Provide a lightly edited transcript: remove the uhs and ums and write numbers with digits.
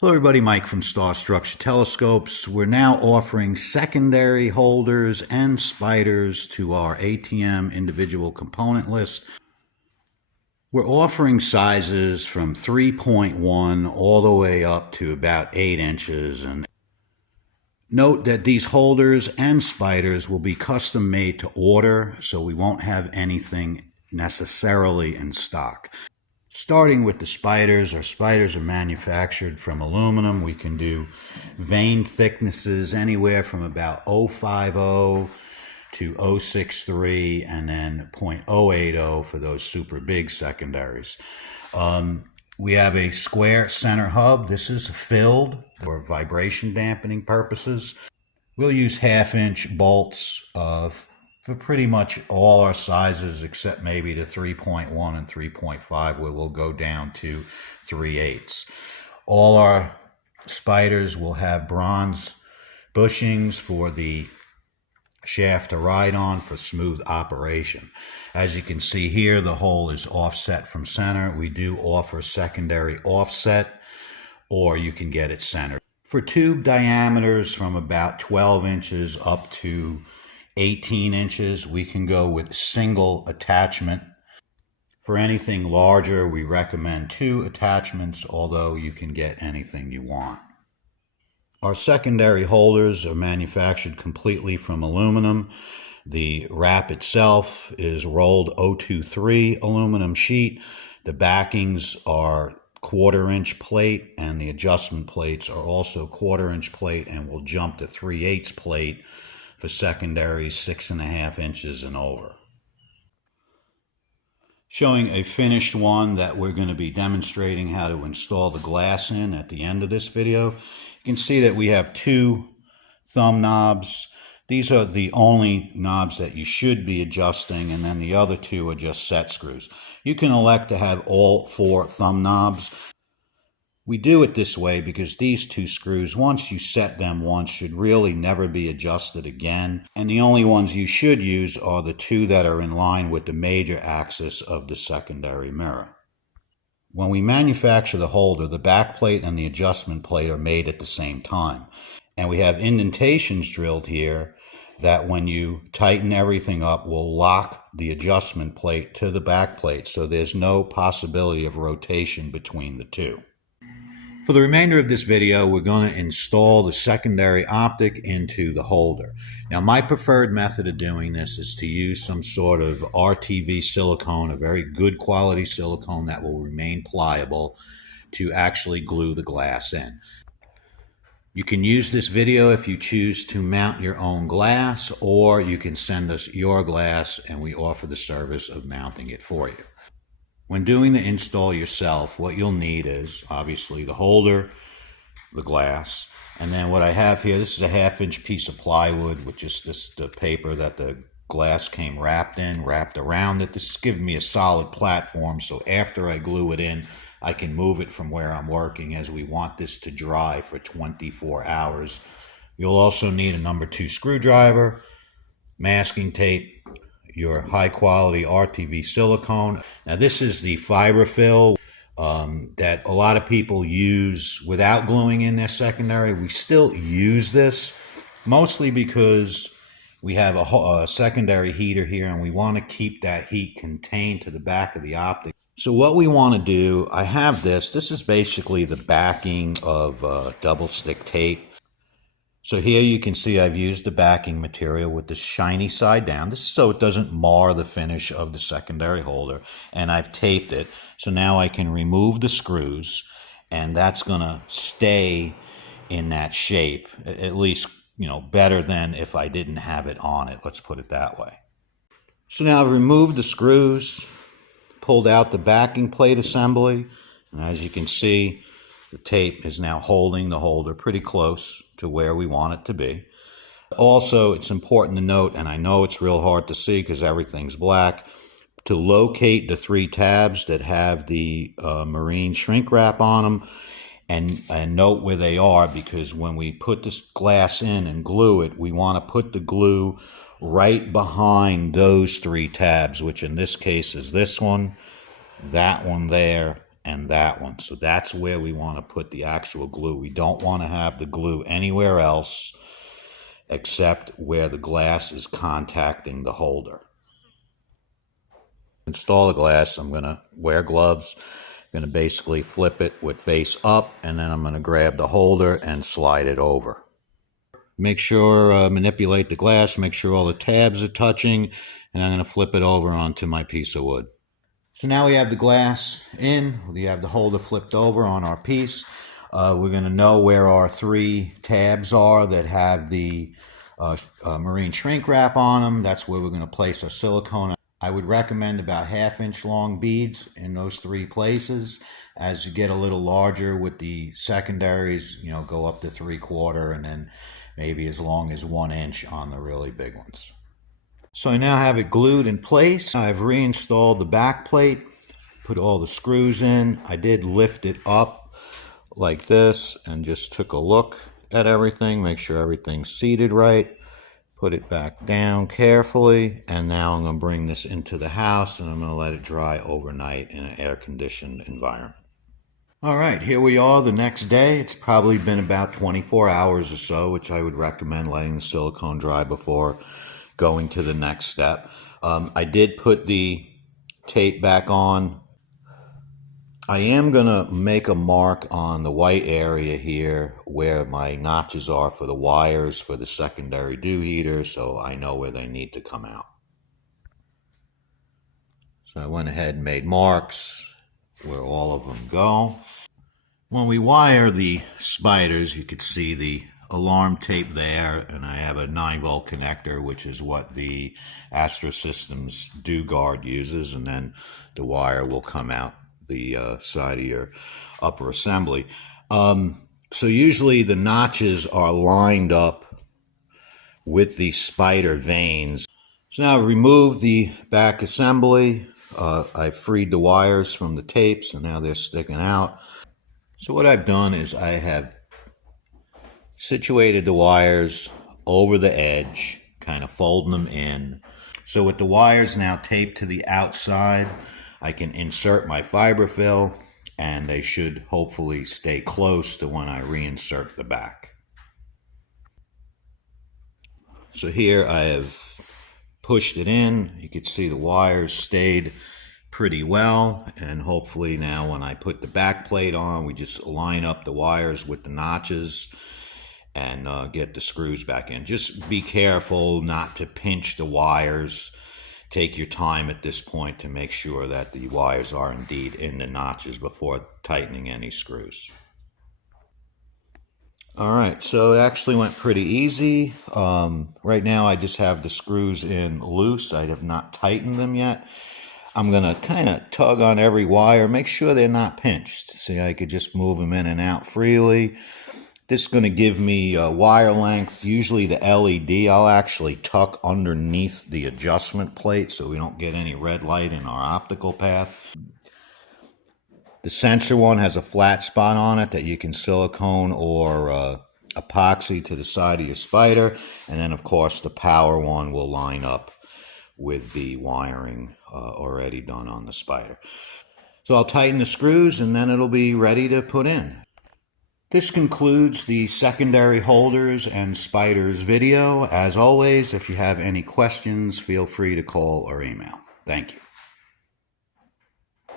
Hello everybody, Mike from StarStructure Telescopes. We're now offering secondary holders and spiders to our ATM individual component list. We're offering sizes from 3.1 all the way up to about 8 inches. And note that these holders and spiders will be custom made to order, so we won't have anything necessarily in stock. Starting with the spiders, our spiders are manufactured from aluminum. We can do vein thicknesses anywhere from about 0.50 to 0.63 and then 0.080 for those super big secondaries. We have a square center hub. This is filled for vibration dampening purposes. We'll use 1/2-inch bolts for pretty much all our sizes except maybe the 3.1 and 3.5 where we'll go down to 3/8. All our spiders will have bronze bushings for the shaft to ride on for smooth operation. As you can see here, the hole is offset from center. We do offer secondary offset, or you can get it centered. For tube diameters from about 12 inches up to 18 inches, we can go with single attachment. For anything larger, we recommend 2 attachments, although you can get anything you want. Our secondary holders are manufactured completely from aluminum. The wrap itself is rolled 023 aluminum sheet. The backings are 1/4-inch plate, and the adjustment plates are also 1/4-inch plate and will jump to 3/8 plate for secondary 6.5 inches and over. Showing a finished one that we're going to be demonstrating how to install the glass in at the end of this video. You can see that we have 2 thumb knobs. These are the only knobs that you should be adjusting, and then the other 2 are just set screws. You can elect to have all 4 thumb knobs. We do it this way because these 2 screws, once you set them once, should really never be adjusted again. And the only ones you should use are the 2 that are in line with the major axis of the secondary mirror. When we manufacture the holder, the back plate and the adjustment plate are made at the same time. And we have indentations drilled here that when you tighten everything up will lock the adjustment plate to the back plate, so there's no possibility of rotation between the 2. For the remainder of this video, we're going to install the secondary optic into the holder. Now, my preferred method of doing this is to use some sort of RTV silicone, a very good quality silicone that will remain pliable, to actually glue the glass in. You can use this video if you choose to mount your own glass, or you can send us your glass and we offer the service of mounting it for you. When doing the install yourself, what you'll need is obviously the holder, the glass, and then what I have here, this is a 1/2-inch piece of plywood with just the paper that the glass came wrapped around it. This is giving me a solid platform, so after I glue it in, I can move it from where I'm working, as we want this to dry for 24 hours. You'll also need a number 2 screwdriver, masking tape, your high quality RTV silicone. Now this is the fiberfill that a lot of people use without gluing in their secondary. We still use this mostly because we have a secondary heater here and we want to keep that heat contained to the back of the optic. So what we want to do, I have this is basically the backing of double stick tape. So here you can see I've used the backing material with the shiny side down. This is so it doesn't mar the finish of the secondary holder. And I've taped it. So now I can remove the screws, and that's going to stay in that shape. At least, better than if I didn't have it on it. Let's put it that way. So now I've removed the screws, pulled out the backing plate assembly. And as you can see, the tape is now holding the holder pretty close to where we want it to be. Also, it's important to note, and I know it's real hard to see because everything's black, to locate the 3 tabs that have the marine shrink wrap on them, and note where they are, because when we put this glass in and glue it, we want to put the glue right behind those 3 tabs, which in this case is this one, that one there, and that one. So that's where we want to put the actual glue. We don't want to have the glue anywhere else except where the glass is contacting the holder. Install the glass. I'm going to wear gloves. I'm going to basically flip it with face up, and then I'm going to grab the holder and slide it over. Make sure, manipulate the glass, make sure all the tabs are touching, and I'm going to flip it over onto my piece of wood. So now we have the glass in, we have the holder flipped over on our piece. We're going to know where our 3 tabs are that have the marine shrink wrap on them. That's where we're going to place our silicone. I would recommend about 1/2 inch long beads in those 3 places. As you get a little larger with the secondaries, you know, go up to 3/4 and then maybe as long as 1 inch on the really big ones. So I now have it glued in place. I've reinstalled the back plate, put all the screws in. I did lift it up like this and just took a look at everything, make sure everything's seated right. Put it back down carefully, and now I'm going to bring this into the house and I'm going to let it dry overnight in an air-conditioned environment. All right, here we are the next day. It's probably been about 24 hours or so, which I would recommend letting the silicone dry before going to the next step. I did put the tape back on. I am going to make a mark on the white area here where my notches are for the wires for the secondary dew heater, so I know where they need to come out. So I went ahead and made marks where all of them go. When we wire the spiders, you could see the alarm tape there, and I have a 9-volt connector, which is what the Astro Systems dew guard uses, and then the wire will come out the side of your upper assembly. So usually the notches are lined up with the spider vanes. So now I've removed the back assembly. I freed the wires from the tapes, and now they're sticking out. So what I've done is I have situated the wires over the edge, kind of folding them in. So with the wires now taped to the outside, I can insert my fiberfill, and they should hopefully stay close to when I reinsert the back. So here I have pushed it in. You can see the wires stayed pretty well, and hopefully now when I put the back plate on, we just line up the wires with the notches and get the screws back in. Just be careful not to pinch the wires. Take your time at this point to make sure that the wires are indeed in the notches before tightening any screws. All right, so it actually went pretty easy. Right now I just have the screws in loose. I have not tightened them yet. I'm going to kind of tug on every wire, make sure they're not pinched. See, I could just move them in and out freely. This is going to give me wire length. Usually the LED I'll actually tuck underneath the adjustment plate so we don't get any red light in our optical path. The sensor one has a flat spot on it that you can silicone or epoxy to the side of your spider. And then of course the power one will line up with the wiring already done on the spider. So I'll tighten the screws and then it'll be ready to put in. This concludes the secondary holders and spiders video. As always, if you have any questions, feel free to call or email. Thank you.